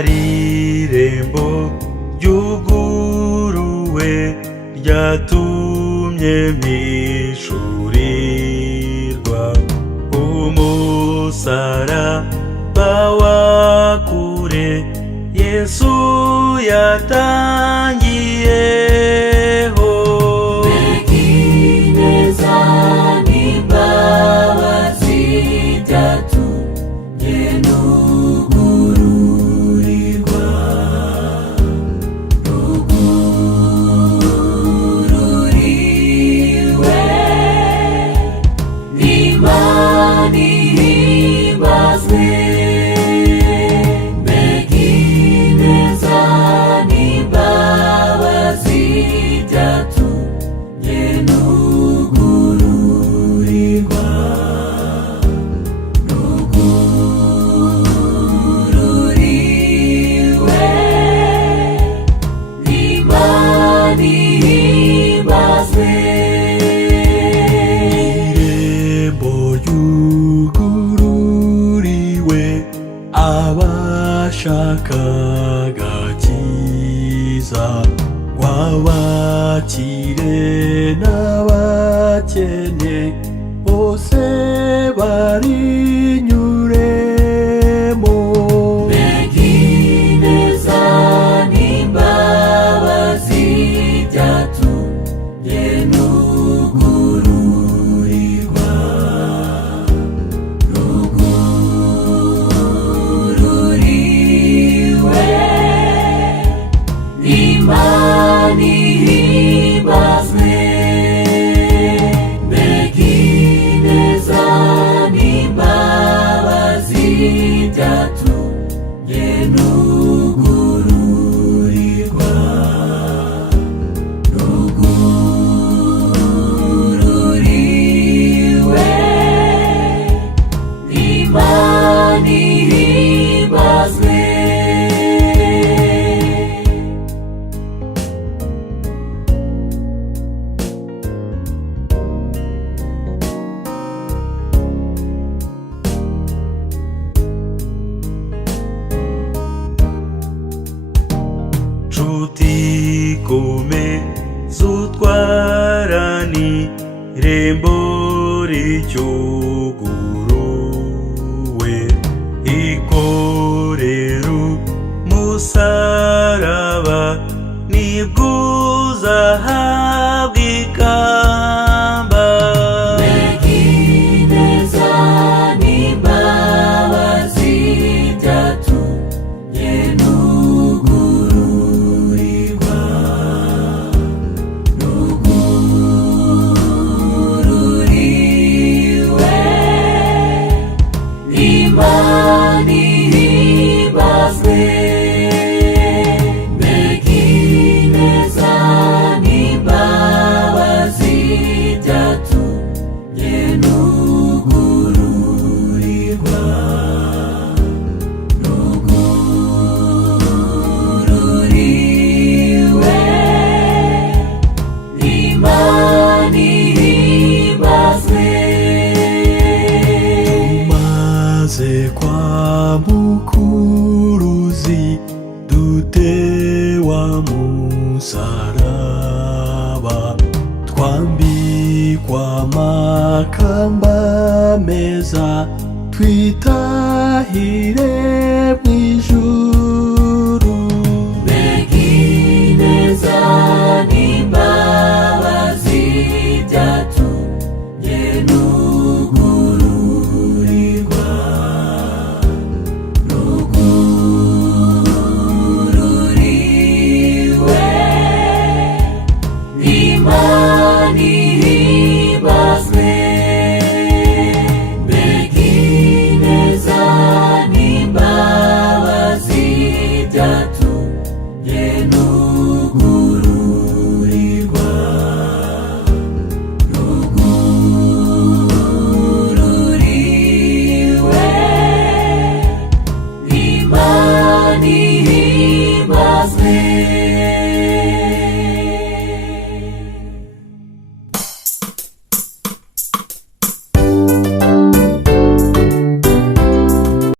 hari irembo ryuguruwe ryatumye mpishurirwa umusaraba wa kure Yesu yatangiyeho. Ineza n'imbabazi byatumye nugururirwa n'Imana ihimbazwe. Abashakaga kiza w'abakire n'abakene bose barinyuremo. Ineza n'imbabazi byatumye nugururirwa Imana ihimbazwe. Ineza n'imbabazi byatumye nugururirwa Imana ihimbazwe. Nshuti komeza utwarane irembo ricyuguruwe ikorera umusaraba nibwo uzahabwa ikamba. Ineza n'imbabazi byatumye nugururirwa Imana ihimbazwe. Ineza n'imbabazi byatumye nugururirwa Imana ihimbazwe. Tumaze kwambuka uruzi dutewa musaraba twambikwa amakamba meza twitahire mw'ijuru.